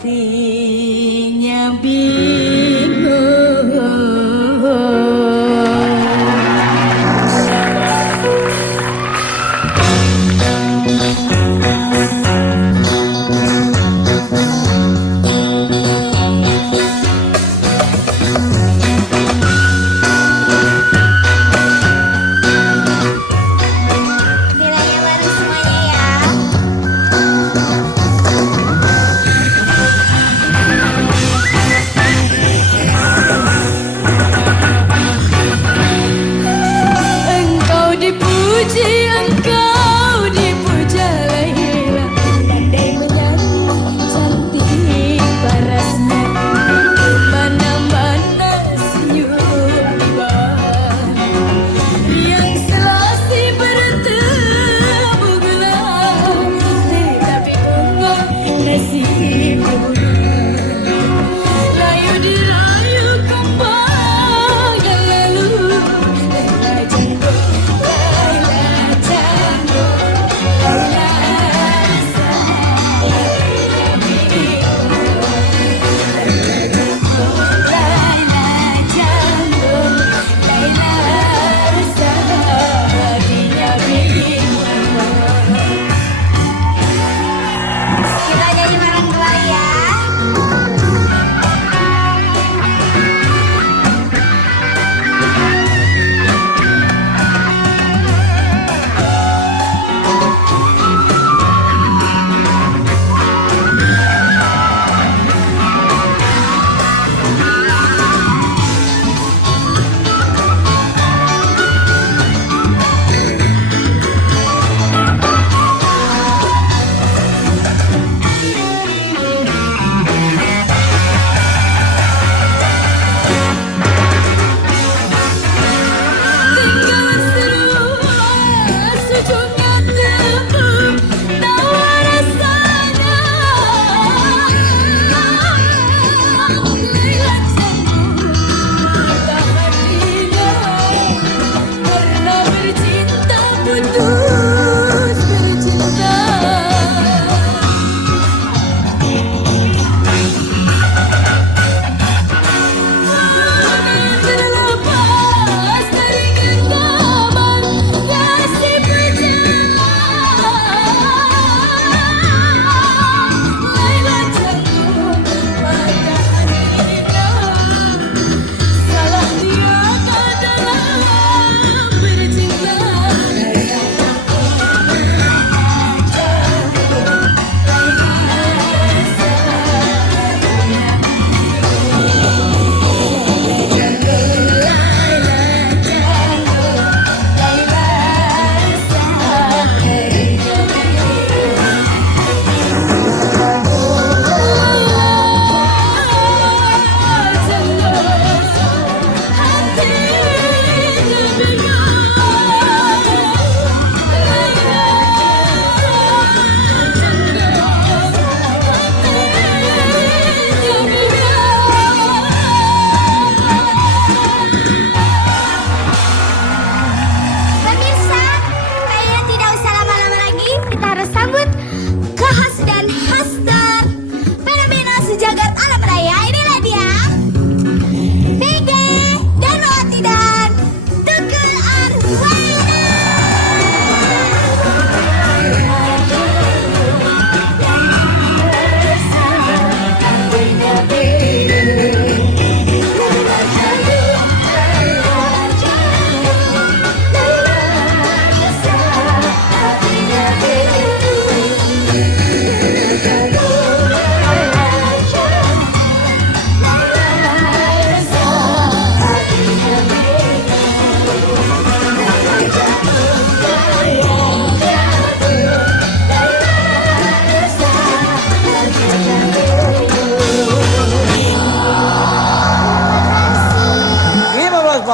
hatinya bingung.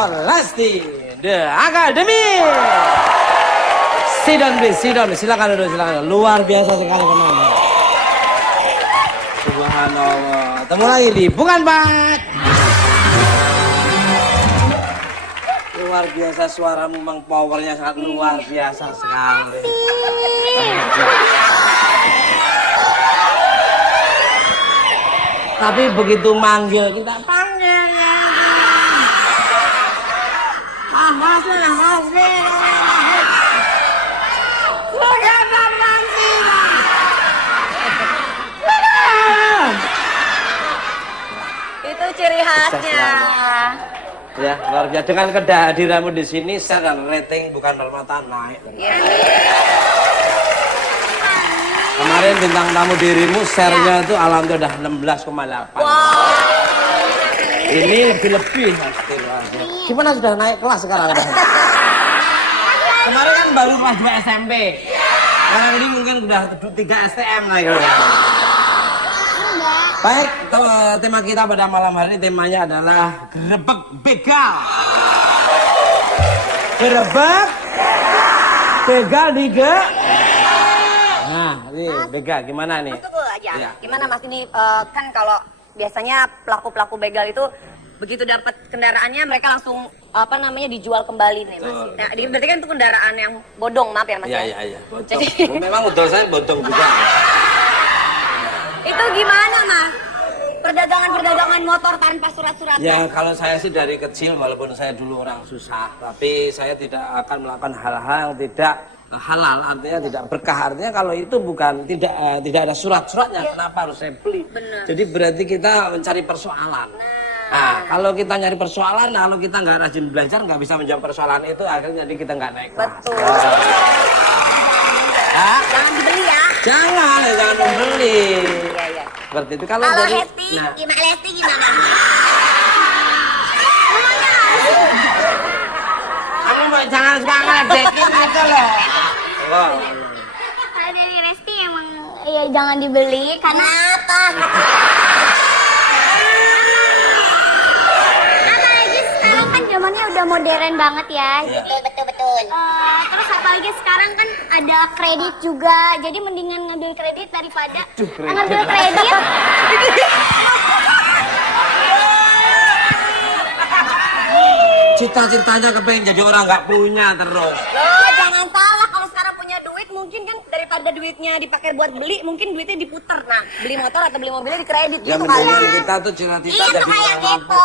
Lasti The Academy. Sidon please, Sidon, silakan duduk, silakan. Luar biasa sekali penonton. Subhanallah. Temu lagi di Bukan Bat. luar biasa suaramu, Mang, powernya sangat luar biasa sekali. Tapi begitu manggil kita panggil ya. Itu ciri khasnya. Ya, luar biasa. Dengan kehadiranmu di sini, share dan rating bukan bermata naik. Kemarin bintang tamu dirimu, share-nya itu alhamdulillah udah 16,8. Wow. Ini lebih-lebih. Gimana sudah naik kelas sekarang? Kemarin kan baru kelas 2 SMP. Sekarang ini mungkin udah 3 STM lah. Baik, tema kita pada malam hari ini temanya adalah gerebek begal. Gerebek begal diga. Nah, ini begal gimana nih? Tunggu aja. Ya. Gimana Mas ini kan kalau biasanya pelaku-pelaku begal itu begitu dapat kendaraannya mereka langsung dijual kembali nih Mas. Nah, berarti kan itu kendaraan yang bodong, maaf ya Mas. Iya. Memang betul saya bodong juga. Itu gimana Mas? Perdagangan motor tanpa surat-surat? Ya kalau saya sih dari kecil walaupun saya dulu orang susah, tapi saya tidak akan melakukan hal-hal yang tidak halal, artinya tidak berkah. Artinya kalau itu bukan tidak ada surat-suratnya, kenapa harus saya beli? Bener. Jadi berarti kita mencari persoalan. Nah, kalau kita nyari persoalan, kalau kita nggak rajin belajar, nggak bisa menjawab persoalan itu, akhirnya jadi kita nggak naik kelas. Betul. Jangan dibeli ya. Jangan membeli. Iya. Seperti itu kalau Halo dari. Hesti, gimana Lesti gimana? Kamu jangan suka ngeledekin gitu loh. Kalau dari Resti emang ya jangan dibeli karena Apa? apalagi sekarang kan zamannya udah modern banget ya. Betul. Terus apalagi sekarang kan ada kredit juga, jadi mendingan ngambil kredit daripada ngambil kredit. Cita-citanya kepengen jadi orang nggak punya terus. Loh, jangan salah kalau sekarang punya duit mungkin kan daripada duitnya dipakai buat beli, mungkin duitnya diputer. Nah, beli motor atau beli mobilnya di kredit Ya gitu mendingan kali. kita tuh cita-cita Iya, jadi tuh kayak orang mampu. kepo.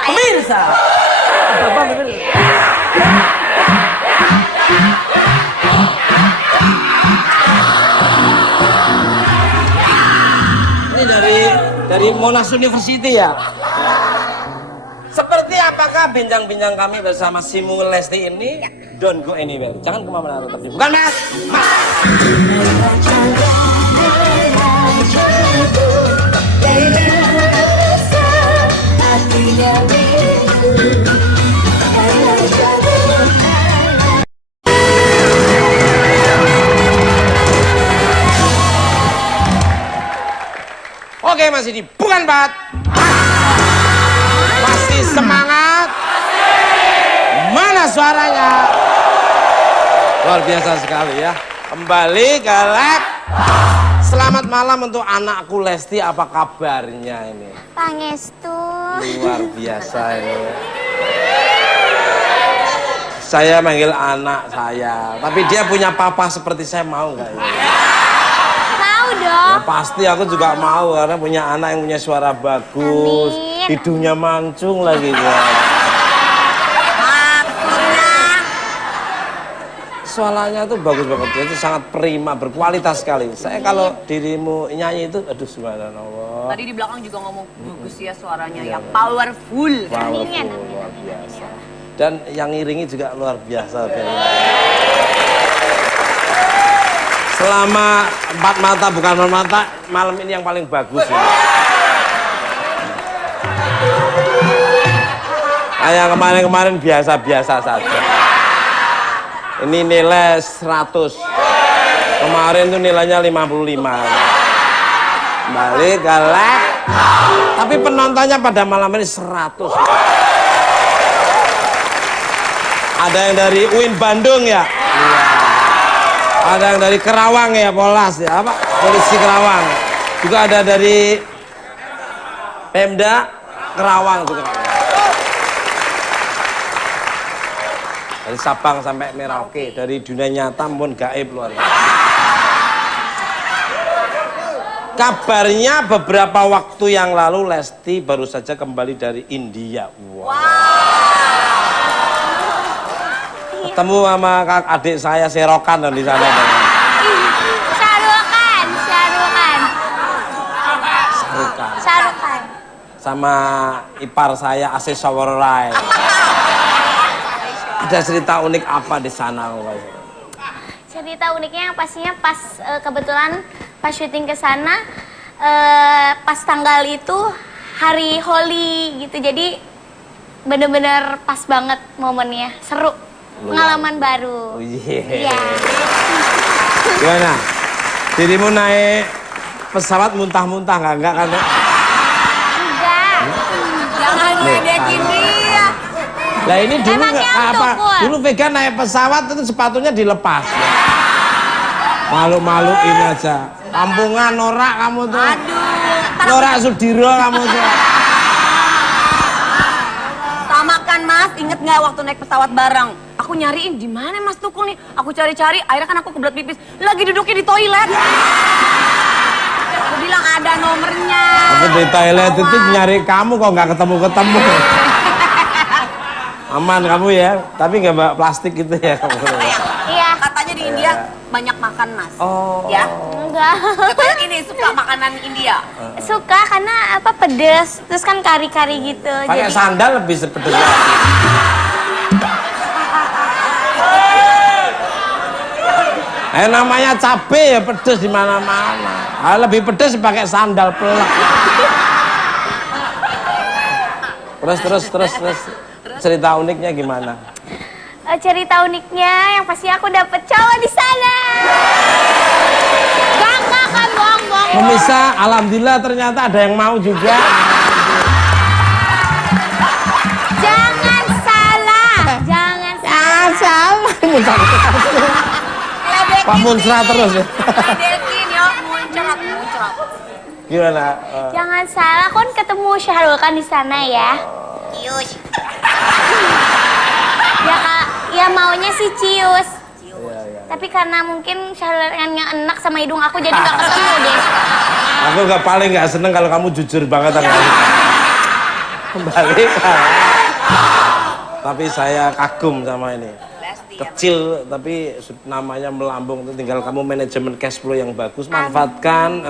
Pemirsa. Bapak bener. Ini dari Monash University ya. Seperti apakah bincang-bincang kami bersama Simu Lesti ini? Don't go anywhere. Jangan kemana-mana tetap di. Bukan Mas. Oke, masih di Bukan Bat. Masih semangat. Mana suaranya? Luar biasa sekali ya. Kembali ke lab. Selamat malam untuk anakku Lesti, apa kabarnya ini? Pangestu. Luar biasa ini. Saya manggil anak saya, tapi dia punya papa seperti saya, mau nggak ya? Mau dong. Ya pasti aku juga mau karena punya anak yang punya suara bagus, Amin. hidungnya mancung lagi ya. Suaranya tuh bagus banget, itu sangat prima, berkualitas sekali. Saya kalau dirimu nyanyi itu, aduh subhanallah. Tadi di belakang juga ngomong bagus ya suaranya ya, powerful. Powerful, Amin. luar biasa. Dan yang ngiringi juga luar biasa. Selama empat mata bukan empat mata, malam ini yang paling bagus. Ya. Yang kemarin-kemarin biasa-biasa saja. Ini nilai 100. Kemarin tuh nilainya 55. Balik ke lab. Tapi penontonnya pada malam ini 100. Ada yang dari UIN Bandung ya? Iya. Ada yang dari Kerawang ya, Polas ya, apa? Polisi Kerawang. Juga ada dari Pemda Kerawang juga. Dari Sabang sampai Merauke, dari dunia nyata maupun gaib luar biasa. Kabarnya beberapa waktu yang lalu Lesti baru saja kembali dari India. Wow. Ketemu sama adik saya Serokan di sana. Sarukan. Sama ipar saya Ase Sawarai. Ada cerita unik apa di sana? Cerita uniknya yang pastinya pas kebetulan pas syuting ke sana pas tanggal itu hari Holi gitu. Jadi bener-bener pas banget momennya. Seru. Pengalaman baru. Oh, yeah. Iya. Gimana? Dirimu naik pesawat muntah-muntah enggak kan? Enggak. Jangan ledekin dia. Lah ini dulu Emangnya apa? untuk, Dulu Vega naik pesawat itu sepatunya dilepas. Malu-maluin aja. Kampungan norak kamu tuh. Aduh. Norak Sudiro kamu tuh. Sama kan Mas, inget nggak waktu naik pesawat bareng? Aku nyariin di mana Mas Tukul nih. Aku cari-cari, akhirnya kan aku kebelet pipis. Lagi duduknya di toilet. Aku bilang ada nomornya. Aku di toilet itu nyari kamu kok nggak ketemu-ketemu. Aman kamu ya, tapi nggak bawa plastik gitu ya kamu. Iya. Katanya di India banyak makan Mas. Oh. Ya. Enggak. Katanya ini suka makanan India. Suka karena apa pedes, terus kan kari-kari gitu. Pakai Jadi sandal lebih pedes lagi. Namanya cabe ya pedes di mana-mana. Lebih pedes pakai sandal pelak. Terus. Cerita uniknya gimana? cerita uniknya yang pasti aku dapet cowok di sana. Bangga kan, bohong-bohong. Pemirsa, alhamdulillah ternyata ada yang mau juga. Jangan salah, jangan salah. Pak Munsra terus ya. Ledekin ya, muncrat. Gimana? Jangan salah, kon ketemu Syahrul kan di sana ya. Cius. Ya Kak, ya maunya sih cius. Iya. Tapi karena mungkin Syahrul yang enak sama hidung aku jadi nggak ketemu deh. Aku paling nggak seneng kalau kamu jujur banget sama aku. Kembali. Tapi saya kagum sama ini. Kecil tapi namanya melambung, tinggal kamu manajemen cash flow yang bagus, manfaatkan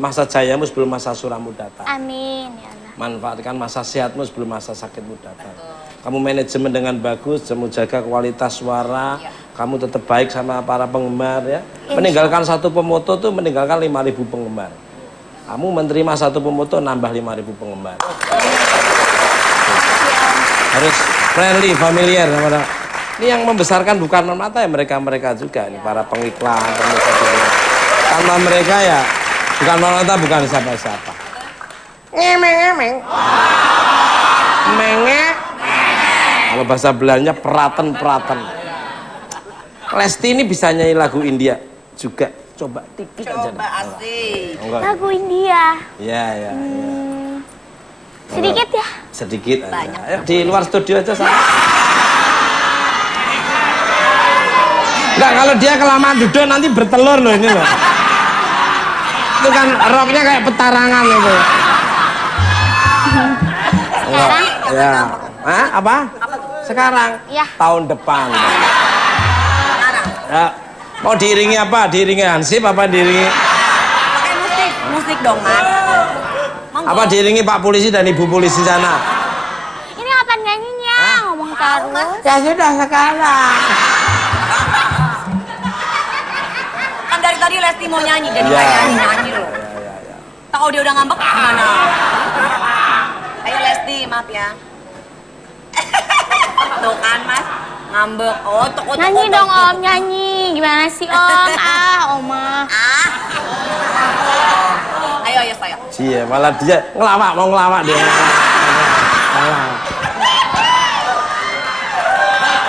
masa jayamu sebelum masa surammu datang. Amin ya Allah. Manfaatkan masa sehatmu sebelum masa sakitmu datang. Kamu manajemen dengan bagus, kamu jaga kualitas suara, kamu tetap baik sama para penggemar ya. Meninggalkan satu pemoto tuh meninggalkan 5.000 penggemar. Kamu menerima satu pemoto nambah 5.000 penggemar. Harus friendly, familiar sama. Ini yang membesarkan bukan mata ya mereka juga ini para pengiklan, pemirsa juga. Tanpa mereka ya bukan mata, bukan siapa-siapa. Ngemeng. Kalau bahasa Belandanya peraten. Lesti ini bisa nyanyi lagu India juga. Coba dikit aja. Coba asik. Lagu India. Iya. Sedikit ya? Sedikit aja. Ayo, di luar studio aja sama. Enggak, kalau dia kelamaan duduk nanti bertelur loh ini loh. Itu kan roknya kayak petarangan itu. Sekarang? Ya. Hah? Apa? Sekarang? Ya. Tahun depan. Ya. Mau diiringi apa? Diiringi Hansip apa diiringi? Pakai musik dong Mas. Monggo. Apa diiringi Pak Polisi dan Ibu Polisi sana? Ini kapan nyanyinya? Ngomong terus. Ya sudah sekarang. Kan dari tadi Lesti mau nyanyi, jadi Ya. nggak nyanyi loh. Tahu dia udah ngambek gimana? Ayo Lesti, maaf ya. Tuh kan Mas, ngambek. Oh, toko. Nyanyi dong Om, nyanyi. Gimana sih Om? Oma. Ayo saya. Iya, malah dia mau ngelawak dia.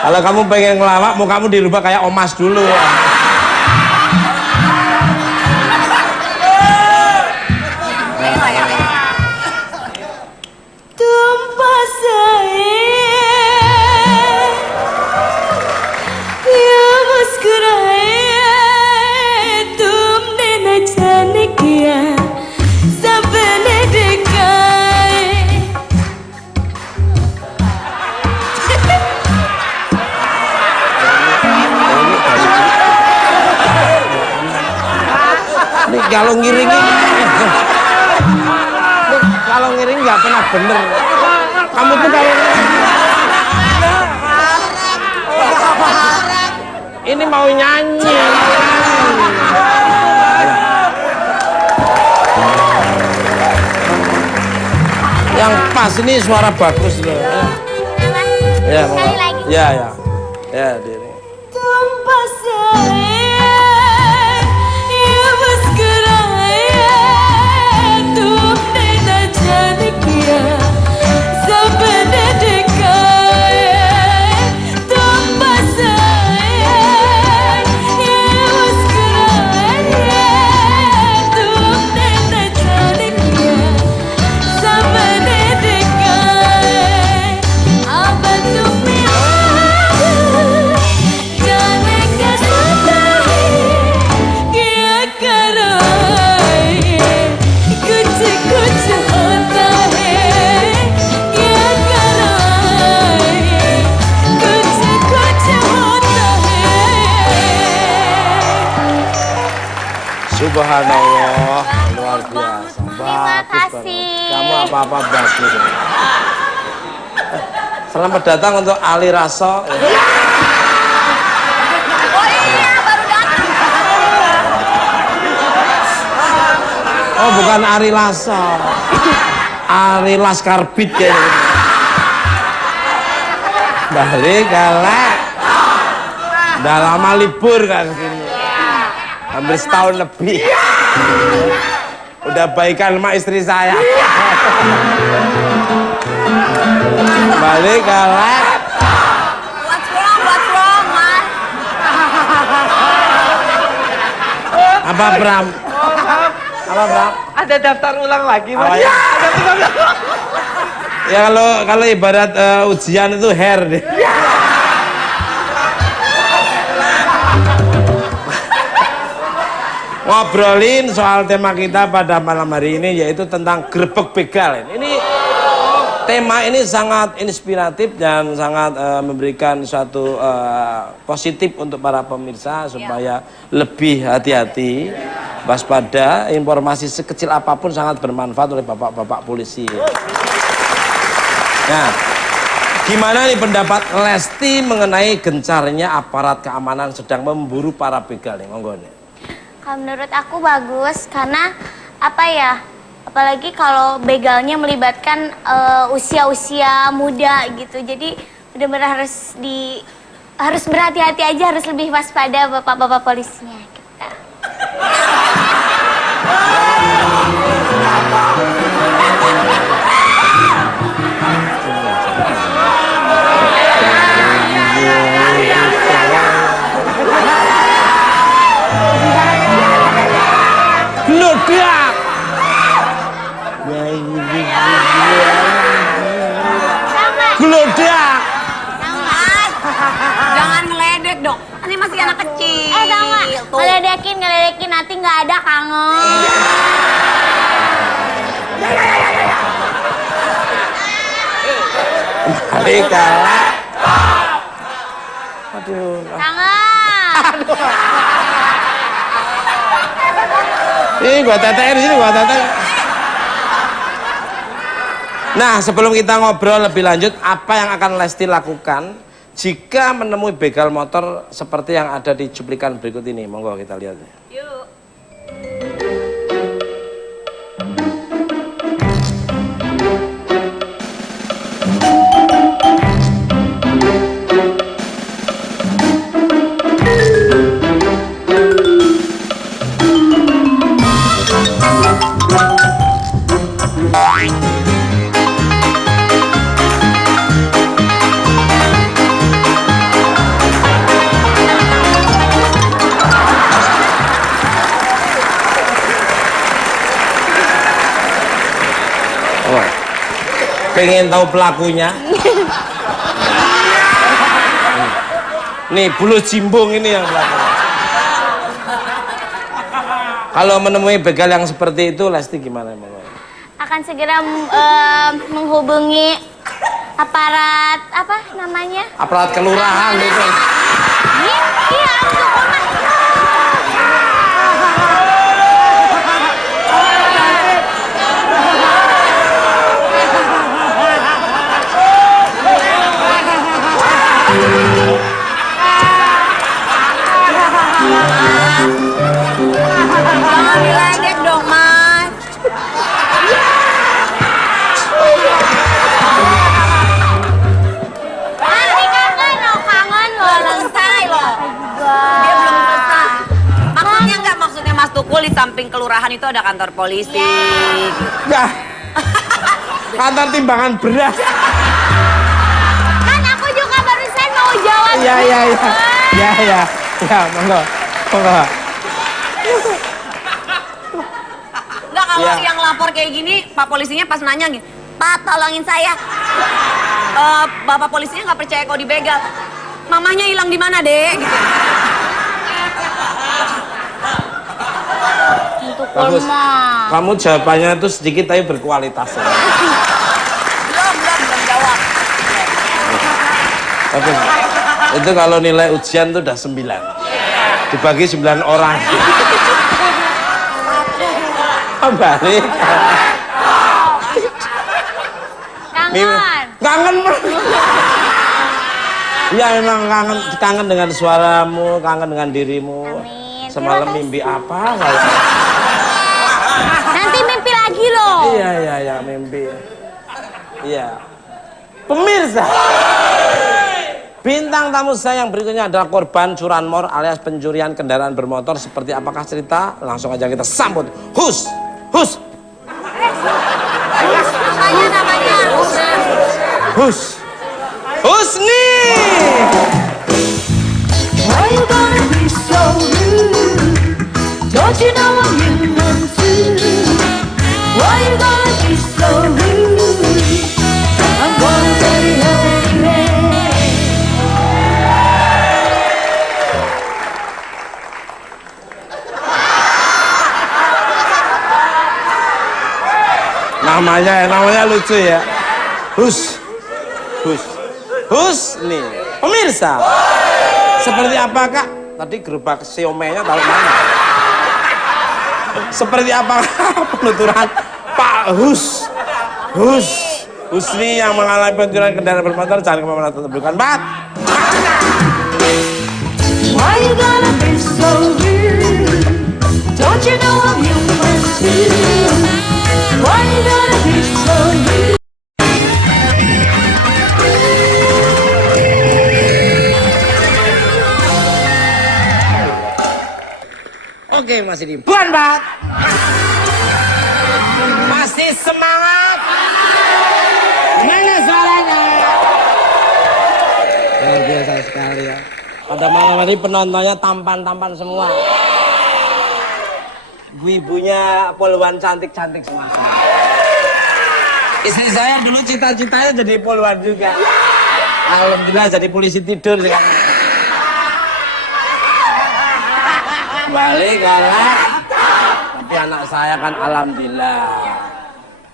Kalau kamu pengen ngelawak, mau kamu dirubah kayak Omas dulu. Ayo saya. Tumpah saya kalau ngiringi kalau ngiring nggak pernah bener. Kamu tuh kalau ini mau nyanyi. Yang pas ini suara bagus loh. Ya, Sekali lagi. ya, ya, ya, diri. Subhanallah, luar biasa. Terima kasih. Kamu apa-apa bagus. Selamat datang untuk Ali Raso. Oh iya, baru datang. Oh, bukan Ari Lasso. Ari Laskarbit kayaknya. Balik galak. Udah lama libur kan kesini. Hampir setahun lebih. Udah baikan sama istri saya. Balik galak. What's wrong, man? Apa Bram? Apa Bram? Ada daftar ulang lagi, Mas. Apa ya? Ya kalau ibarat ujian itu hair deh. Ngobrolin soal tema kita pada malam hari ini yaitu tentang grebek begal. Ini tema ini sangat inspiratif dan sangat memberikan suatu positif untuk para pemirsa supaya lebih hati-hati, waspada. Informasi sekecil apapun sangat bermanfaat oleh bapak-bapak polisi. Nah, gimana nih pendapat Lesti mengenai gencarnya aparat keamanan sedang memburu para begal nih, monggo nih. Kalau menurut aku bagus karena apa ya? Apalagi kalau begalnya melibatkan usia-usia muda gitu. Jadi benar-benar harus berhati-hati aja, harus lebih waspada bapak-bapak polisinya kita. Blodak. Blodak. Jangan ngeledek dong. Ini masih anak kecil. Tau nggak? Ngeledekin nanti nggak ada kangen. Balik galak. Aduh. Kangen. Ini gua tetein di sini, gua tetein. Nah, sebelum kita ngobrol lebih lanjut, apa yang akan Lesti lakukan jika menemui begal motor seperti yang ada di cuplikan berikut ini? Monggo kita lihat. Yuk. Pengen tahu pelakunya? Nih, bulu jimbung ini yang pelakunya. Kalau menemui begal yang seperti itu, Lesti gimana? Akan segera menghubungi aparat apa namanya? Aparat kelurahan itu. Iya, untuk kelurahan itu ada kantor polisi. Gitu. Nah, kantor timbangan beras. Kan aku juga barusan mau jawab. Iya, monggo. Enggak, kalau Iya. yang lapor kayak gini, Pak polisinya pas nanya gini, Pak tolongin saya. Bapak polisinya nggak percaya kalau dibegal. Mamanya hilang di mana, Dek? Gitu. Untuk Bagus. Kulma. Kamu jawabannya itu sedikit tapi berkualitas. Ya. Belum jawab. Bagus. Itu kalau nilai ujian itu udah 9. Dibagi 9 orang. Balik. Kangen. Kangen. Iya memang kangen dengan suaramu, kangen dengan dirimu. Amin. Semalam Terima kasih. mimpi apa? Kalau... Nanti mimpi lagi loh. Iya mimpi. Iya. Pemirsa. Bintang tamu saya yang berikutnya adalah korban curanmor alias pencurian kendaraan bermotor. Seperti apakah cerita? Langsung aja kita sambut. Hus. Namanya. Husni. Why you gonna be so rude? Don't you know I'm human too? Why you gonna be so rude? I'm gonna tell you anyway. Namanya lucu ya. Husni. Pemirsa. Seperti apa Kak? Tadi gerobak siomenya taruh mana? Seperti apa penuturan Pak Husni yang mengalami pencurian kendaraan bermotor? Jangan kemana-mana, tetap bukan Pak. Why you gonna be so rude? Don't you know I'm human too? Why you gonna be so rude? Oke, masih di Buan Pak. Masih semangat. Mana suaranya? Luar biasa sekali ya. Pada malam hari penontonnya tampan-tampan semua. Ibu-ibunya poluan cantik-cantik semua. Istri saya dulu cita-citanya jadi poluan juga. Alhamdulillah jadi polisi tidur sekarang. Balik galak. Tapi anak saya kan alhamdulillah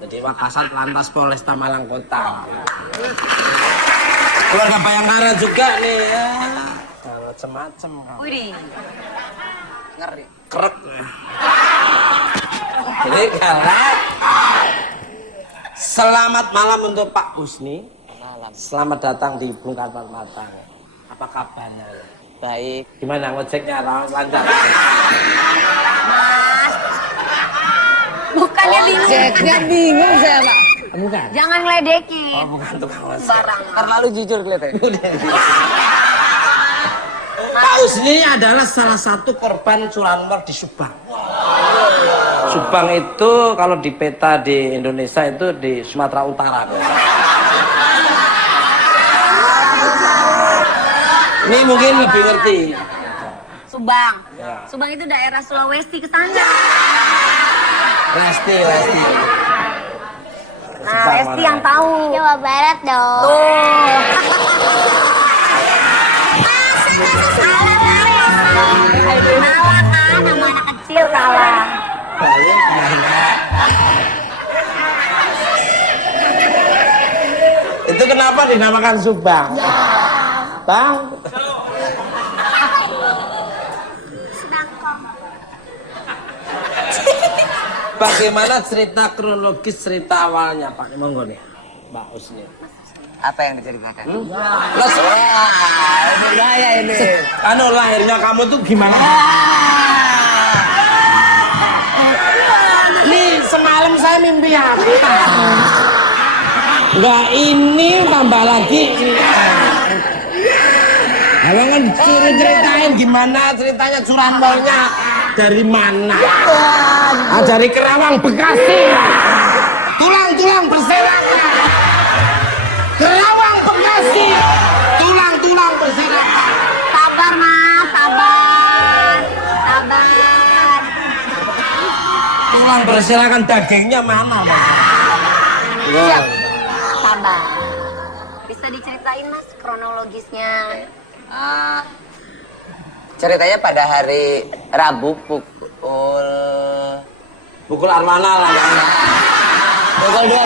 jadi Wakasat Lantas Polresta Malang Kota. Keluarga Bayangkara juga nih ya. Macem-macem. Wih, ngeri. Kerek. Jadi galak. Selamat malam untuk Pak Husni. Selamat datang di Bungkar Matang. Apa kabarnya? Baik. Gimana ngeceknya lancar? Bukannya bingung. Ceknya bingung saya, Pak. Bukan. Jangan ngeledekin. Oh, bukan tukang ojek. Barang. Terlalu jujur kelihatannya. Pak Husni adalah salah satu korban curanmor di Subang. Subang itu kalau di peta di Indonesia itu di Sumatera Utara. Ini mungkin lebih ngerti. Subang. Ya. Subang itu daerah Sulawesi ke sana. Resti. Nah, Resti yang tahu. Jawa Barat dong. Salah kan, nama anak kecil salah. Itu kenapa dinamakan Subang? Bang? Bagaimana cerita kronologis cerita awalnya Pak? Monggo nih, Mbak Husni. Apa yang diceritakan? Lah, Ini saya ini. anu lahirnya kamu tuh gimana? Nih semalam saya mimpi apa? Enggak, ini tambah lagi. Abang kan suruh ceritain gimana ceritanya curanmornya dari mana? Dari Kerawang, Bekasi. Tulang-tulang berserakan. Kerawang, Bekasi. Tulang-tulang berserakan. Sabar mas, sabar. Sabar. Tulang berserakan, dagingnya mana, Mas? Siap. Sabar. Bisa diceritain mas kronologisnya? Ceritanya pada hari Rabu Pukul armana lah. pukul 12.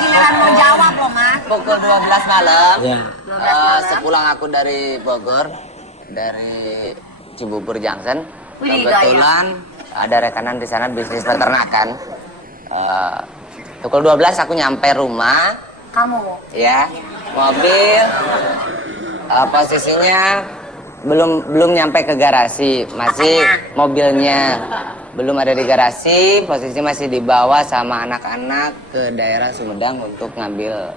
Giliran mau jawab loh mas. Pukul 12 malam. Ya. 12 malam. Sepulang aku dari Bogor, dari Cibubur Junction, Wih, kebetulan ada rekanan di sana bisnis peternakan. Pukul 12 aku nyampe rumah, Kamu? ya, mobil posisinya belum nyampe ke garasi, masih Apanya? mobilnya belum ada di garasi, posisi masih dibawa sama anak-anak ke daerah Sumedang untuk ngambil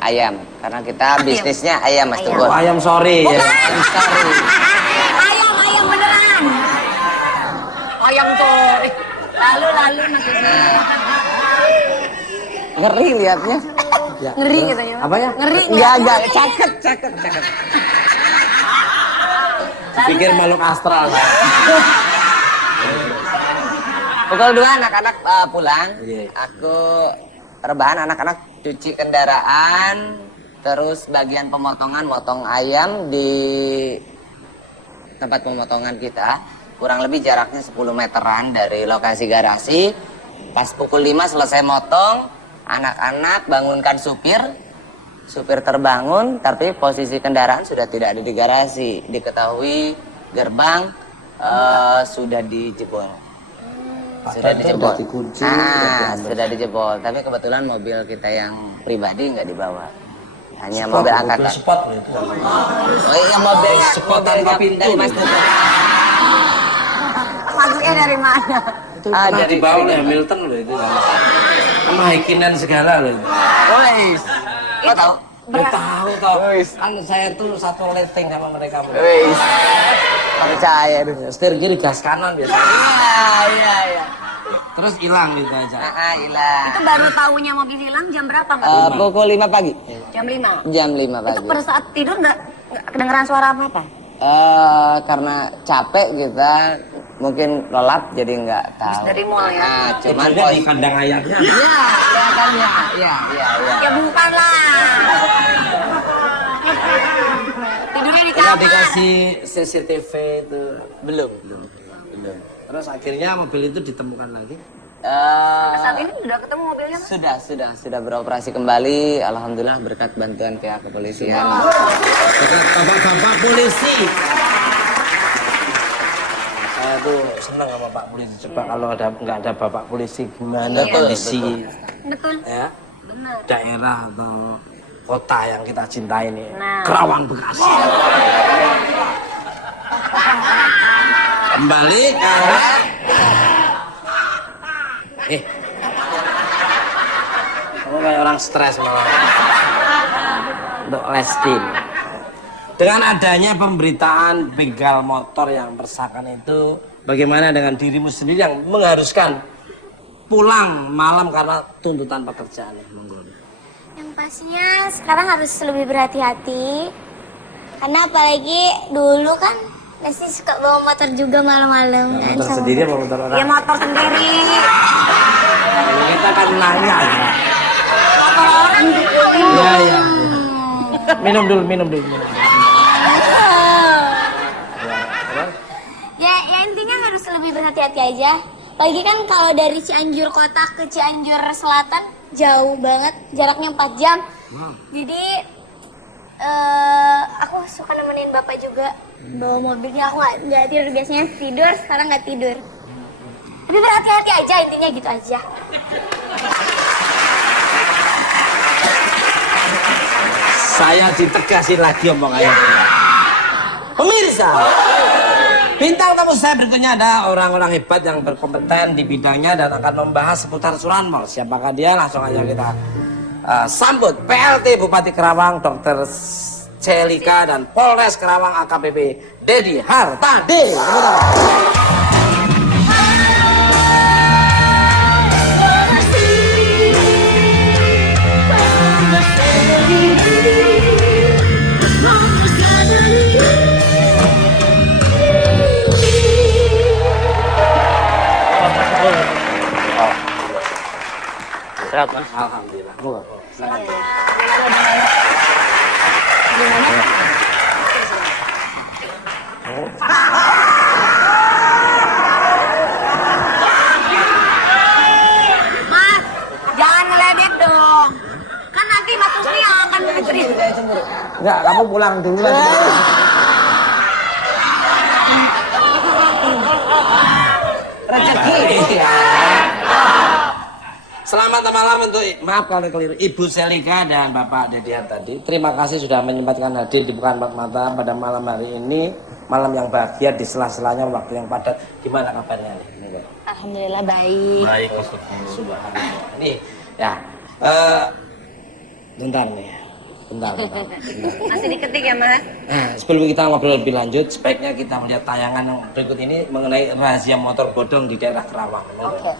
ayam, karena kita bisnisnya ayam Mas Ayam. Teguh. Oh, ayam sorry ya. Sorry. Ayam beneran. Ayam sorry. Lalu maksudnya. Ngeri liatnya. Ya. Ngeri katanya. Apa ya? Ngeri Enggak, cakep. Pikir makhluk astral. Pukul 2 anak-anak pulang, Iya. aku rebahan anak-anak cuci kendaraan, terus bagian pemotongan motong ayam di tempat pemotongan kita, kurang lebih jaraknya 10 meteran dari lokasi garasi. Pas pukul 5 selesai motong, anak-anak bangunkan supir terbangun, tapi posisi kendaraan sudah tidak ada di garasi. Diketahui gerbang sudah dijebol. Sudah dijebol. dikunci, Sudah dijebol. Tapi kebetulan mobil kita yang pribadi nggak dibawa. Hanya Spot, mobil mobil angkatan. spot loh itu. Oh iya, mobil Spot tanpa pintu. dari Mas Teguh. Masuknya dari mana? Pernah dari dibawa oleh Hamilton loh itu. Sama Heikkinen segala loh. Wes. Kau tahu? Tahu. Kan saya tuh satu rating sama mereka. Wes. Percaya tuh. Setir kiri gas kanan biasa. Iya. Terus hilang gitu aja. Hilang. Itu baru tahunya mobil hilang jam berapa mas? Pukul 5 pagi. Jam 5. Jam 5 pagi. Itu pada saat tidur nggak kedengeran suara apa-apa? Karena capek kita mungkin lelap jadi nggak tahu. Dari mall ya? Cuman Tidurnya di kandang ayamnya. Iya, kelihatannya. Iya. Ya bukan lah. Tidurnya di Kita kamar. dikasih CCTV itu. Belum. Terus akhirnya mobil itu ditemukan lagi. Saat ini udah ketemu mobilnya mas? Sudah beroperasi kembali. Alhamdulillah berkat bantuan pihak kepolisian. Dekat bapak-bapak polisi. Saya tuh senang sama Pak Polisi. Coba kalau nggak ada bapak polisi gimana Iya. kondisi Betul. ya Benar. daerah atau kota yang kita cintai ini. Nah. Kerawang, Bekasi. Kembali ke kamu kayak orang stres malah. Untuk Lestin. Dengan adanya pemberitaan begal motor yang berserakan itu, bagaimana dengan dirimu sendiri yang mengharuskan pulang malam karena tuntutan pekerjaan? Monggo. Yang pastinya sekarang harus lebih berhati-hati. Karena apalagi dulu kan Lesti suka bawa motor juga malam-malam kan Motor sama sendiri apa motor orang? Ya motor sendiri. Kita kan nanya. Motor orang Iya. Minum dulu. Ya intinya harus lebih berhati-hati aja. Apalagi kan kalau dari Cianjur kota ke Cianjur Selatan jauh banget, jaraknya 4 jam. Jadi aku suka nemenin bapak juga bawa mobilnya. Aku nggak tidur, biasanya tidur, sekarang nggak tidur. Tapi berhati-hati aja, intinya gitu aja. Saya ditegasin lagi omongannya. Pemirsa, bintang tamu saya berikutnya ada orang-orang hebat yang berkompeten di bidangnya dan akan membahas seputar curanmor. Siapakah dia? Langsung aja kita sambut PLT Bupati Kerawang, Dr. Celika dan Polres Karawang AKBP Dedi Hartadi. Sehat, Mas. Alhamdulillah. Mas, jangan ngeledek dong. Kan nanti Mas Husni yang akan menguji. Enggak, kamu pulang dulu lah. Rezeki. Selamat malam untuk maaf kalau keliru Ibu Celika dan Bapak Dedi tadi. Terima kasih sudah menyempatkan hadir di Bukan Empat Mata pada malam hari ini, malam yang bahagia di sela-selanya waktu yang padat. Gimana kabarnya nih? Alhamdulillah baik. Baik, Subhanallah. Nih, ya. Bentar nih. Bentar. Masih diketik ya Mas? Nah, sebelum kita ngobrol lebih lanjut, sebaiknya kita melihat tayangan yang berikut ini mengenai rahasia motor bodong di daerah Karawang. Oke.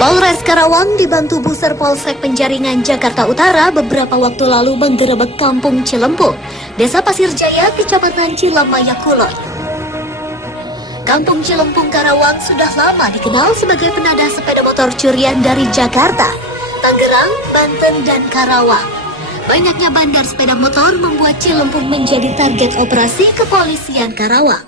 Polres Karawang dibantu Buser Polsek Penjaringan Jakarta Utara beberapa waktu lalu menggerebek Kampung Cilempung, Desa Pasir Jaya, Kecamatan Cilamaya Kulon. Kampung Cilempung Karawang sudah lama dikenal sebagai penadah sepeda motor curian dari Jakarta, Tangerang, Banten, dan Karawang. Banyaknya bandar sepeda motor membuat Cilempung menjadi target operasi kepolisian Karawang.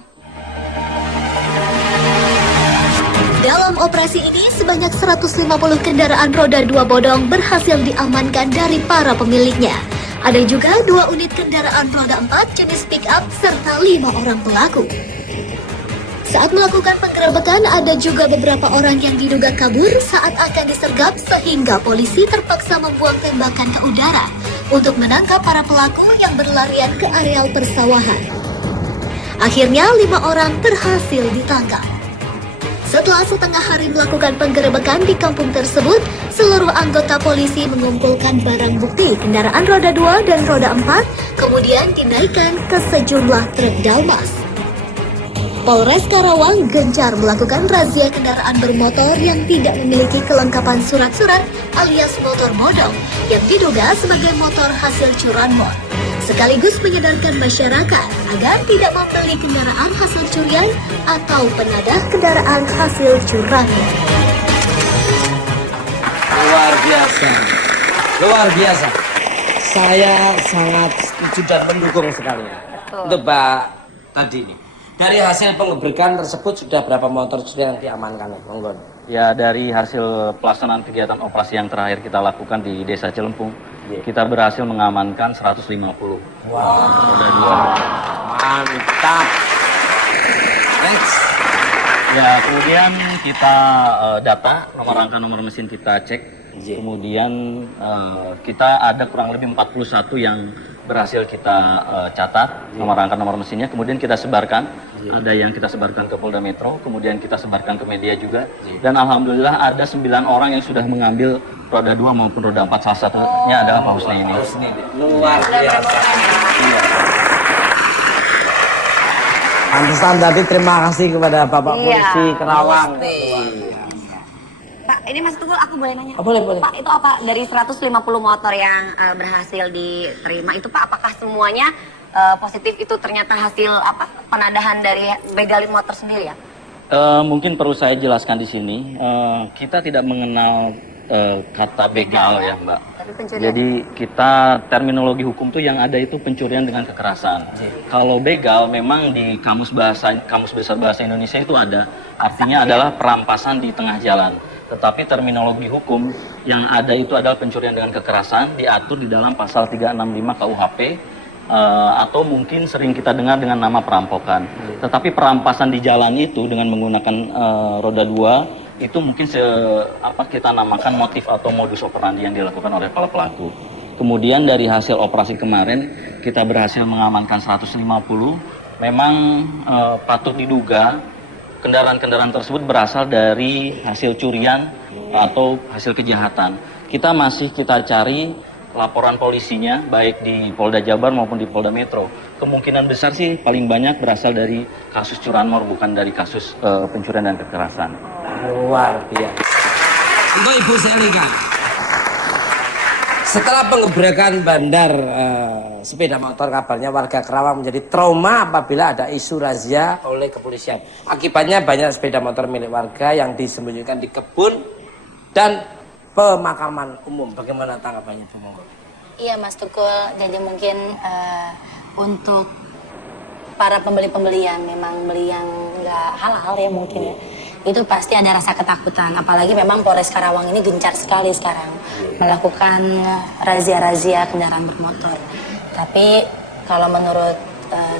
Dalam operasi ini, sebanyak 150 kendaraan roda 2 bodong berhasil diamankan dari para pemiliknya. Ada juga 2 unit kendaraan roda 4 jenis pick-up serta 5 orang pelaku. Saat melakukan penggerebekan, ada juga beberapa orang yang diduga kabur saat akan disergap sehingga polisi terpaksa membuang tembakan ke udara untuk menangkap para pelaku yang berlarian ke areal persawahan. Akhirnya 5 orang berhasil ditangkap. Setelah setengah hari melakukan penggerebekan di kampung tersebut, seluruh anggota polisi mengumpulkan barang bukti kendaraan roda 2 dan roda 4, kemudian dinaikkan ke sejumlah truk Dalmas. Polres Karawang gencar melakukan razia kendaraan bermotor yang tidak memiliki kelengkapan surat-surat alias motor bodong yang diduga sebagai motor hasil curanmor, sekaligus menyadarkan masyarakat agar tidak membeli kendaraan hasil curian atau penadah kendaraan hasil curanmor. Luar biasa. Luar biasa. Saya sangat setuju dan mendukung sekali. Untuk Mbak tadi ini. Dari hasil penggerebekan tersebut sudah berapa motor curian yang diamankan, Monggo? Ya, dari hasil pelaksanaan kegiatan operasi yang terakhir kita lakukan di Desa Cilempung, kita berhasil mengamankan 150. Roda 2. Mantap. Next. Ya, kemudian kita data nomor rangka nomor mesin kita cek. Kemudian kita ada kurang lebih 41 yang berhasil kita catat nomor rangka nomor mesinnya. Kemudian kita sebarkan. Ada yang kita sebarkan ke Polda Metro, kemudian kita sebarkan ke media juga. Dan alhamdulillah ada 9 orang yang sudah mengambil roda 2 maupun roda 4. Salah satunya adalah Pak Husni ini. Luar biasa. Pantesan tadi terima kasih kepada Bapak Polisi Karawang. Pak, ini Mas Tugul aku boleh nanya? Oh, boleh. Pak, itu apa dari 150 motor yang berhasil diterima itu Pak, apakah semuanya positif itu ternyata hasil apa penadahan dari begal motor sendiri ya? Mungkin perlu saya jelaskan di sini, kita tidak mengenal kata begal ya Mbak. Tapi pencurian. Jadi kita terminologi hukum tuh yang ada itu pencurian dengan kekerasan. Kalau begal memang di kamus besar bahasa Indonesia itu ada, artinya adalah perampasan di tengah jalan. Tetapi terminologi hukum yang ada itu adalah pencurian dengan kekerasan, diatur di dalam pasal 365 KUHP. Atau mungkin sering kita dengar dengan nama perampokan. Tetapi perampasan di jalan itu dengan menggunakan roda 2 itu mungkin kita namakan motif atau modus operandi yang dilakukan oleh para pelaku. Kemudian dari hasil operasi kemarin kita berhasil mengamankan 150. Memang patut diduga kendaraan-kendaraan tersebut berasal dari hasil curian atau hasil kejahatan. Kita cari laporan polisinya, baik di Polda Jabar maupun di Polda Metro. Kemungkinan besar sih paling banyak berasal dari kasus curanmor, bukan dari kasus pencurian dan kekerasan. Luar biasa. Untuk Ibu Selika, setelah penggebrakan bandar sepeda motor, kabarnya warga Karawang menjadi trauma apabila ada isu razia oleh kepolisian. Akibatnya banyak sepeda motor milik warga yang disembunyikan di kebun dan pemakaman umum. Bagaimana tanggapannya, Bu Monggo? Iya Mas Tukul, jadi mungkin untuk para pembeli-pembeli yang memang beli yang nggak halal ya mungkin ya, itu pasti ada rasa ketakutan. Apalagi memang Polres Karawang ini gencar sekali sekarang melakukan razia-razia kendaraan bermotor. Tapi kalau menurut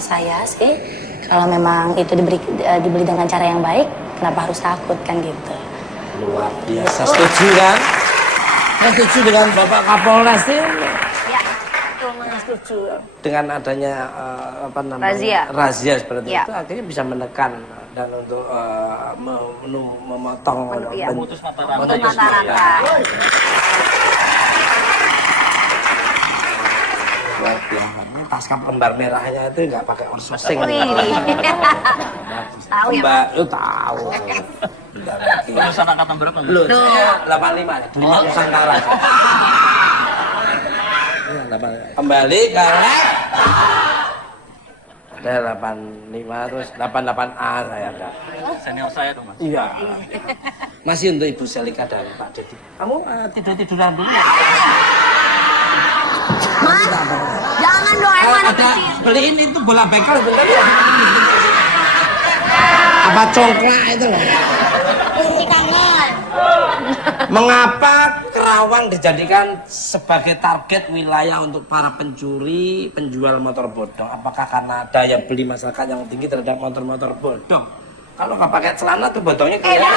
saya sih, kalau memang itu dibeli dengan cara yang baik, kenapa harus takut kan gitu. Luar biasa, setuju kan? Saya setuju dengan Bapak Kapolres ini. Ya, betul Mas. Setuju dengan adanya razia seperti Ya. itu, akhirnya bisa menekan dan untuk memotong Memutus mata Untuk rantai. mata-rantai. luar biasa. Ini taskap lembar merahnya itu nggak pakai outsourcing. Tahu ya, Mbak, lu tahu. Lulusan angkatan berapa? Bu? Lu, saya 85 nih, dunia Nusantara. Iya, 85. Kembali ke ada 85 terus 88A saya ada. Senior saya tuh Mas. Iya. Masih untuk Ibu Selika dan Pak Dedi. Kamu tidur-tiduran dulu ya? Mas, jangan dong, emang anak Ada kecil. beliin itu bola bekel bentar ya. Apa congklak itu loh. Kangen. Mengapa Karawang dijadikan sebagai target wilayah untuk para pencuri, penjual motor bodong? Apakah karena daya beli masyarakat yang tinggi terhadap motor-motor bodong? Kalau nggak pakai celana tuh bodongnya kelihatan.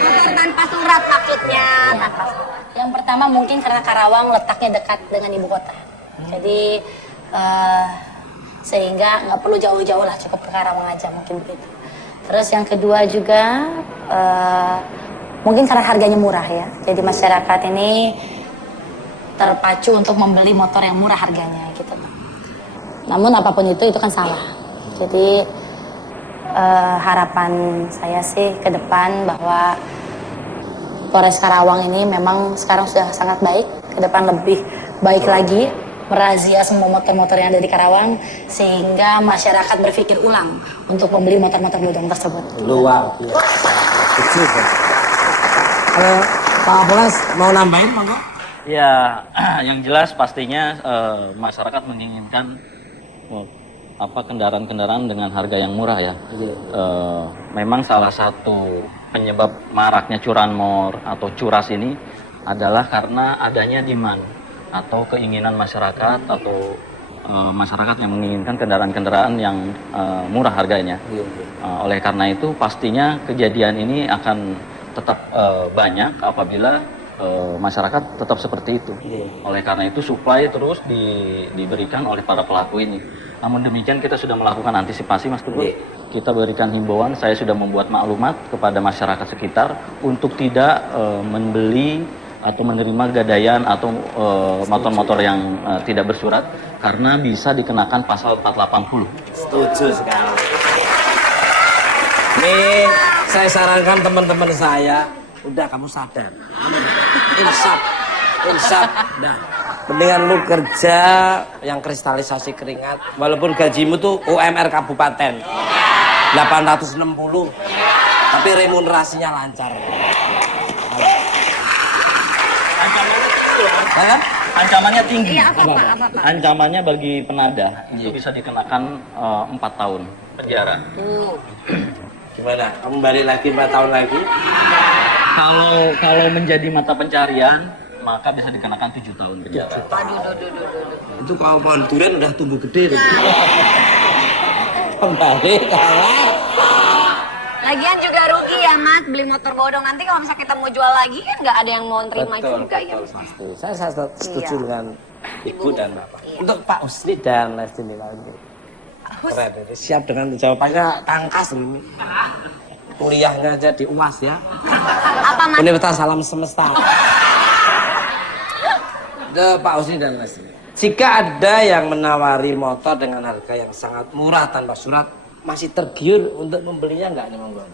Motor tanpa surat maksudnya. Tanpa surat. Yang pertama mungkin karena Karawang letaknya dekat dengan ibu kota. Jadi sehingga nggak perlu jauh-jauh lah, cukup ke Karawang aja mungkin begitu. Terus yang kedua juga mungkin karena harganya murah ya. Jadi masyarakat ini terpacu untuk membeli motor yang murah harganya gitu. Namun apapun itu kan salah. Jadi harapan saya sih ke depan bahwa Polres Karawang ini memang sekarang sudah sangat baik, ke depan lebih baik lagi, merazia semua motor-motor yang ada di Karawang sehingga masyarakat berpikir ulang untuk membeli motor-motor bodong tersebut. Luar biasa. Kecil kan? Kalau Pak Kapolres mau nambahin monggo? Ya, yang jelas pastinya masyarakat menginginkan kendaraan-kendaraan dengan harga yang murah ya. Memang salah satu penyebab maraknya curanmor atau curas ini adalah karena adanya demand atau keinginan masyarakat atau masyarakat yang menginginkan kendaraan-kendaraan yang murah harganya. Oleh karena itu pastinya kejadian ini akan tetap banyak apabila masyarakat tetap seperti itu. Oleh karena itu supply terus diberikan oleh para pelaku ini. Namun demikian kita sudah melakukan antisipasi Mas Teguh. Kita berikan himbauan, saya sudah membuat maklumat kepada masyarakat sekitar untuk tidak membeli atau menerima gadaian atau motor-motor yang tidak bersurat karena bisa dikenakan pasal 480. Setuju sekali. Nih, saya sarankan teman-teman saya, udah kamu sadar. Insaf. Nah, mendingan lu kerja yang kristalisasi keringat. Walaupun gajimu tuh UMR kabupaten 860, tapi remunerasinya lancar. Ancamannya tinggi. Iya, apa? Ancamannya bagi penadah itu bisa dikenakan 4 tahun penjara. Gimana? Kamu balik lagi 4 tahun lagi? Kalau menjadi mata pencarian maka bisa dikenakan 7 tahun penjara. Itu kalau pohon durian udah tumbuh gede. Kembali kalah. Lagian juga rugi ya Mas beli motor bodong. Nanti kalau misalnya kita mau jual lagi kan nggak ada yang mau terima juga ya. Pasti. Saya setuju Iya. dengan Ibu dan Bapak. Untuk Pak Usni dan Lesti lagi. Keren, itu siap dengan jawabannya tangkas ini. Kuliahnya aja di UAS ya. Apa Mas? Universitas Alam Semesta. Pak Husni dan Leslie. Jika ada yang menawari motor dengan harga yang sangat murah tanpa surat, masih tergiur untuk membelinya nggak nih Monggo?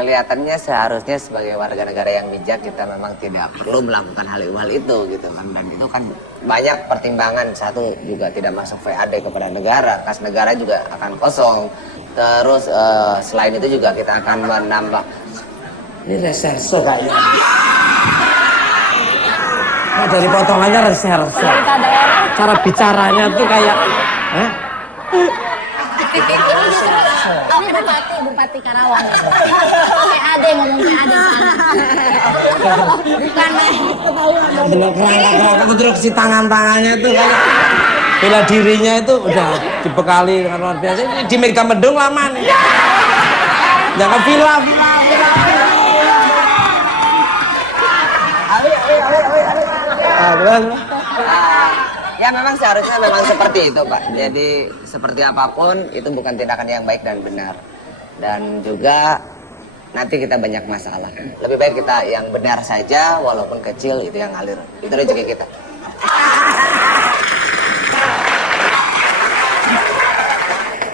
Kelihatannya seharusnya sebagai warga negara yang bijak kita memang tidak perlu melakukan hal itu gitu kan, dan itu kan banyak pertimbangan. Satu juga tidak masuk VAD kepada negara, kas negara juga akan kosong. Terus selain itu juga kita akan menambah. Ini reserse kayaknya. Nah, dari potongannya reserse. Cara bicaranya tuh kayak, Bupati Karawang. PAD ngomong PAD sana. Bukan dengan kerangka konstruksi tangannya tuh kayak bela dirinya itu udah dibekali dengan luar biasa. Ini di Megamendung lama nih. Jangan villa. Ya memang seharusnya memang seperti itu Pak. Jadi seperti apapun itu bukan tindakan yang baik dan benar. Dan juga nanti kita banyak masalah. Lebih baik kita yang benar saja walaupun kecil itu yang ngalir. Itu rezeki kita.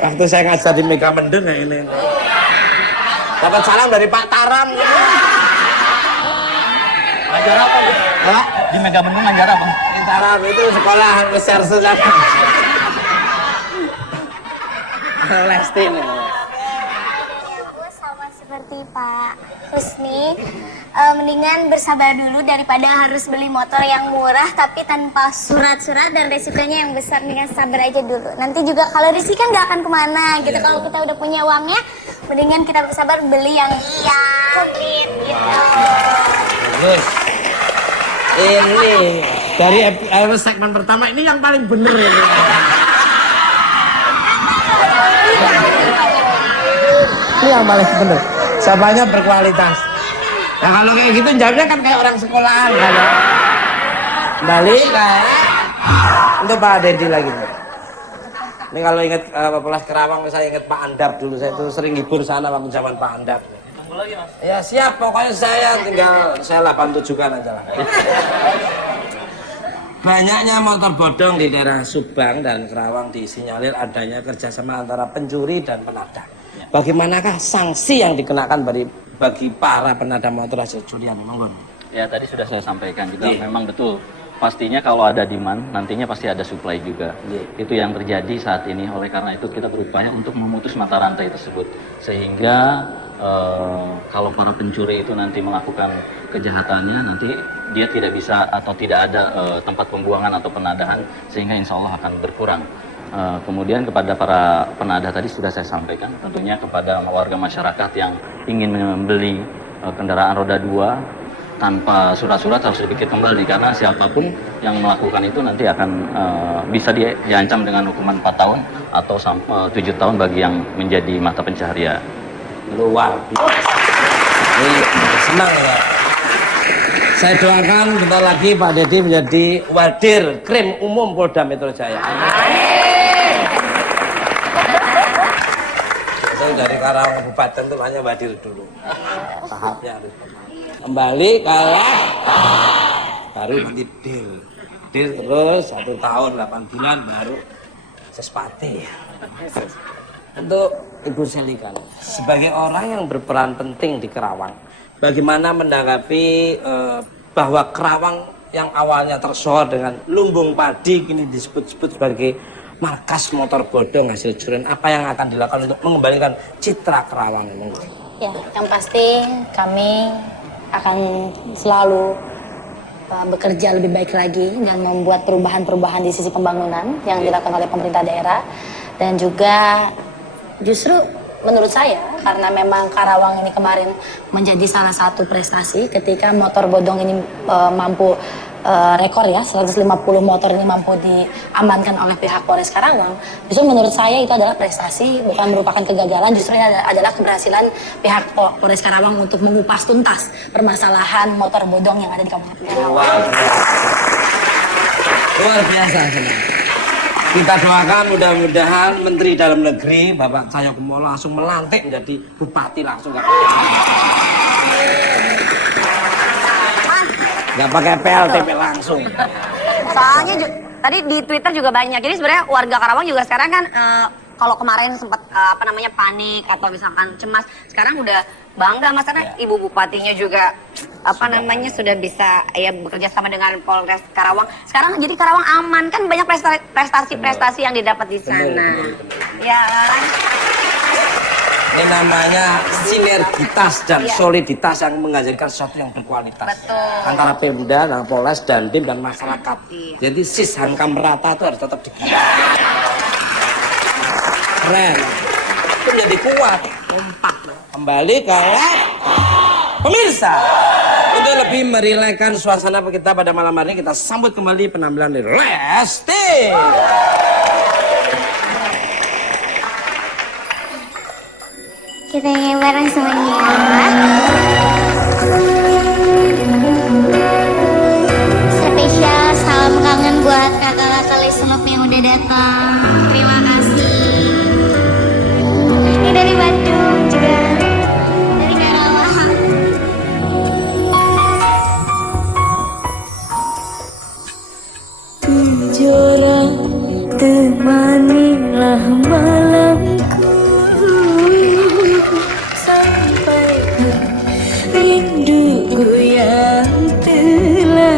Waktu saya ngajar di Megamendung ya ini. Dapat salam dari Pak Taram. Ajar apa? Hah? Di Megamendung ajar apa? Taram itu sekolah reserse sana. Lesti nih. Sama seperti Pak Husni, mendingan bersabar dulu daripada harus beli motor yang murah tapi tanpa surat-surat dan resikonya yang besar. Mendingan sabar aja dulu. Nanti juga kalau rezeki kan nggak akan kemana gitu. Kalau kita udah punya uangnya, mendingan kita bersabar beli yang komplit gitu. Terus ini dari segmen pertama ini yang paling bener ya. Ini yang paling bener. Jawabannya berkualitas. Nah kalau kayak gitu jawabnya kan kayak orang sekolahan kan. Balik kayak untuk Pak Dedi lagi. Ini kalau ingat Polres Karawang, saya ingat Pak Andap dulu. Saya tuh sering hibur sana waktu zaman Pak Andap. Ya siap, pokoknya saya 87-kan aja lah. Banyaknya motor bodong di daerah Subang dan Kerawang disinyalir adanya kerjasama antara pencuri dan penadah. Bagaimanakah sanksi yang dikenakan bagi para penadah motor hasil curian? Monggo. Ya tadi sudah saya sampaikan juga, memang betul. Pastinya kalau ada demand, nantinya pasti ada supply juga. Itu yang terjadi saat ini. Oleh karena itu kita berupaya untuk memutus mata rantai tersebut. Sehingga kalau para pencuri itu nanti melakukan kejahatannya, nanti dia tidak bisa atau tidak ada tempat pembuangan atau penadahan, sehingga insya Allah akan berkurang. Kemudian kepada para penadah tadi sudah saya sampaikan, tentunya kepada warga masyarakat yang ingin membeli kendaraan roda 2 tanpa surat-surat harus dipikir kembali, karena siapapun yang melakukan itu nanti akan bisa diancam dengan hukuman 4 tahun atau 7 tahun bagi yang menjadi mata pencaharian. Luar biasa. Ini senang ya. Saya doakan bentar lagi Pak Dedi menjadi Wadir Krim Umum Polda Metro Jaya. Saya dari Karawang Kabupaten itu hanya Wadir dulu. Tahapnya harus kembali kalah, baru nanti deal terus 1 tahun 8 bulan baru sespati. Untuk Ibu Selika, sebagai orang yang berperan penting di Kerawang, bagaimana menanggapi bahwa Kerawang yang awalnya tersohor dengan lumbung padi kini disebut-sebut sebagai markas motor bodong hasil curian? Apa yang akan dilakukan untuk mengembalikan citra Kerawang? Ya, yang pasti kami akan selalu bekerja lebih baik lagi dan membuat perubahan-perubahan di sisi pembangunan yang dilakukan oleh pemerintah daerah. Dan juga justru menurut saya, karena memang Karawang ini kemarin menjadi salah satu prestasi ketika motor bodong ini mampu rekor ya, 150 motor ini mampu diamankan oleh pihak Polres Karawang. Justru menurut saya itu adalah prestasi, bukan merupakan kegagalan, justru ini adalah keberhasilan pihak Polres Karawang untuk mengupas tuntas permasalahan motor bodong yang ada di Kabupaten Karawang. Luar biasa. Kita doakan mudah-mudahan Menteri Dalam Negeri Bapak Cahyokumolo langsung melantik menjadi bupati langsung. Nggak pakai PLTP langsung. Soalnya tadi di Twitter juga banyak. Jadi sebenarnya warga Karawang juga sekarang kan kalau kemarin sempat panik atau misalkan cemas, sekarang udah bangga Mas karena Ibu Bupatinya juga sudah bisa ya bekerja sama dengan Polres Karawang. Sekarang jadi Karawang aman kan, banyak prestasi-prestasi yang didapat di sana. Ya. Ini namanya sinergitas dan soliditas yang menghasilkan sesuatu yang berkualitas. Betul. Antara Pemda, dan Polres, Dandim, dan masyarakat. Jadi sis hankam merata itu harus tetap digerak. Keren. Itu menjadi kuat. Kompak. Kembali ke pemirsa. Itu lebih merilekkan suasana kita pada malam hari ini. Kita sambut kembali penampilan dari Lesti. Kita nyanyi bareng semuanya. Spesial salam kangen buat kakak-kakak listener yang udah datang. Terima kasih. Ini dari Bandung juga, dari Karawang. Jora temanilah malamku sampai ke rinduku yang terlarang.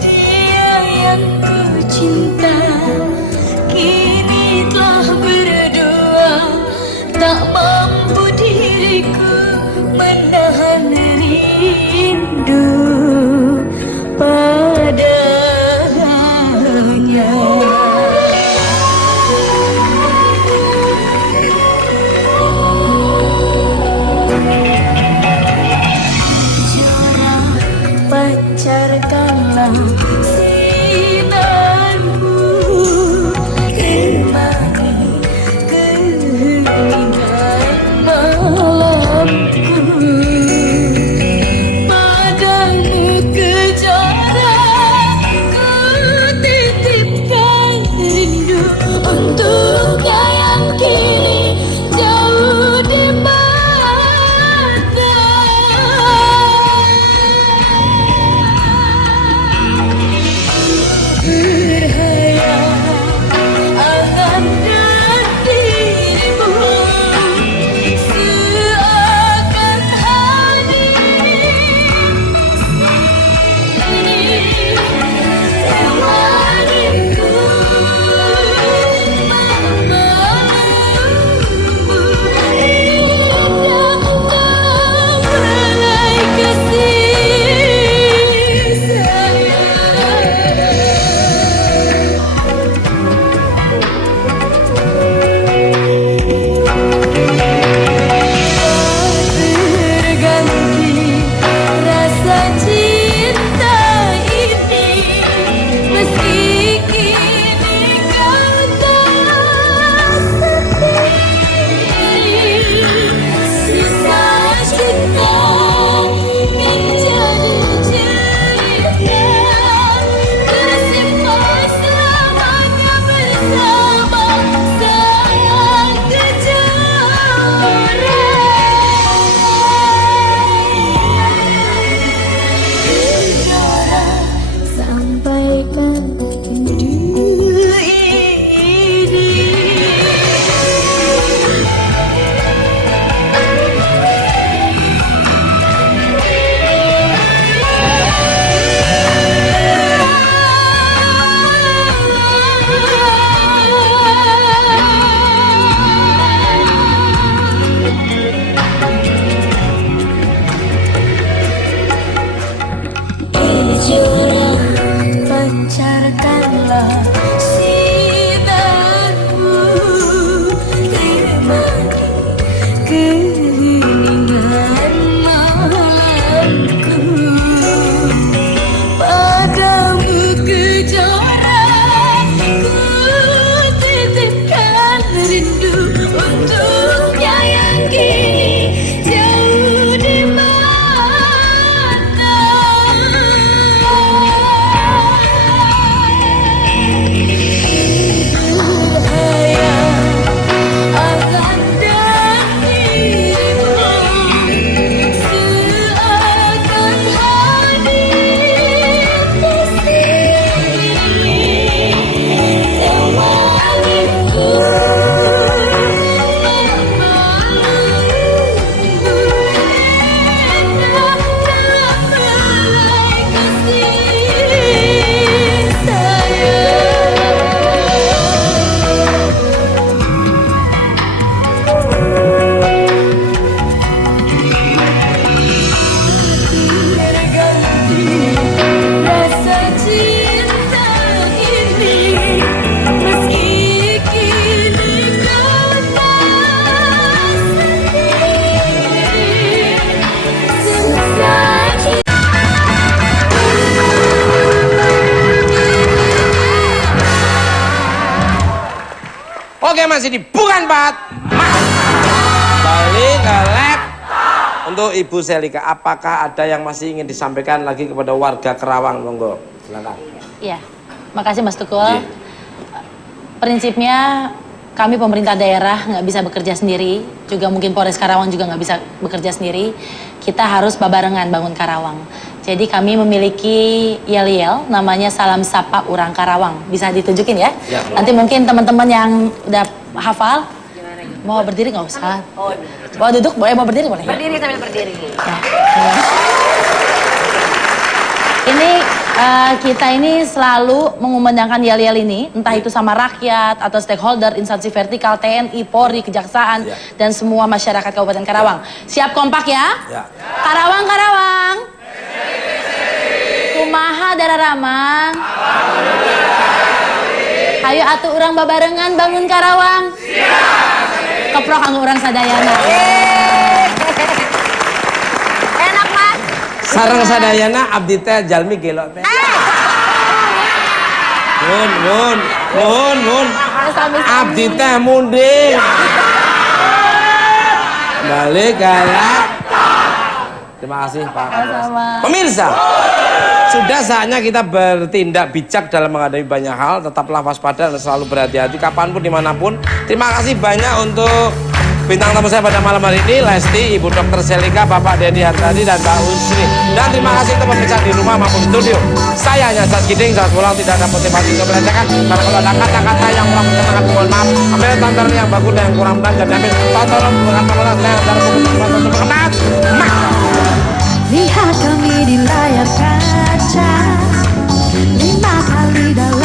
Dia yang ku cinta kini telah berdua, tak mampu diriku menahan rindu padanya. Jora pancarkanlah sinarmu, temani keheningan malamku. Padamu kejora ku titipkan rindu untuk yang kini jauh di mata. Berhayal angan dan dirimu seakan hadir temaniku Oke, masih di Bukan Pat. Balik ke lab. Untuk Ibu Selika, apakah ada yang masih ingin disampaikan lagi kepada warga Kerawang? Monggo, silakan. Iya, makasih Mas Tukul. Prinsipnya kami pemerintah daerah nggak bisa bekerja sendiri, juga mungkin Polres Karawang juga nggak bisa bekerja sendiri. Kita harus babarengan bangun Karawang. Jadi kami memiliki yel-yel, namanya Salam Sapa Urang Karawang. Bisa ditunjukin ya? Ya, Nanti mungkin teman-teman yang udah hafal, mau berdiri nggak usah. Mau duduk boleh, mau berdiri boleh. Berdiri sambil berdiri. Ya. Ini kita ini selalu mengumandangkan yel-yel ini, entah itu sama rakyat atau stakeholder, instansi vertikal, TNI, Polri, Kejaksaan, dan semua masyarakat Kabupaten Karawang. Siap kompak ya? Ya. Karawang, Karawang. Kumaha Dararamang. Ayo atuh urang babarengan bangun Karawang. Keprok kanggo urang sadayana. Enak, Mas. Sareng sadayana abdi teh jalmi gelo teh. Nun. Abdi teh munding. Balik galak. Terima kasih Pak. Pemirsa, sudah saatnya kita bertindak bijak dalam menghadapi banyak hal. Tetaplah waspada dan selalu berhati-hati kapanpun dimanapun. Terima kasih banyak untuk bintang tamu saya pada malam hari ini, Lesti, Ibu Dr. Selika, Bapak Dedi Hartadi, dan Mbak Usri. Dan terima kasih untuk pemirsa di rumah maupun studio. Saya hanya Sas Giding, saat pulang tidak ada motivasi untuk belajarkan. Karena kalau ada kata-kata yang kurang berkenan, mohon maaf. Ambil tonton yang bagus dan yang kurang benar, dan ambil tonton bukan tonton saya antara tonton berkenan. Lihat kami di layar kaca 5 kali dalam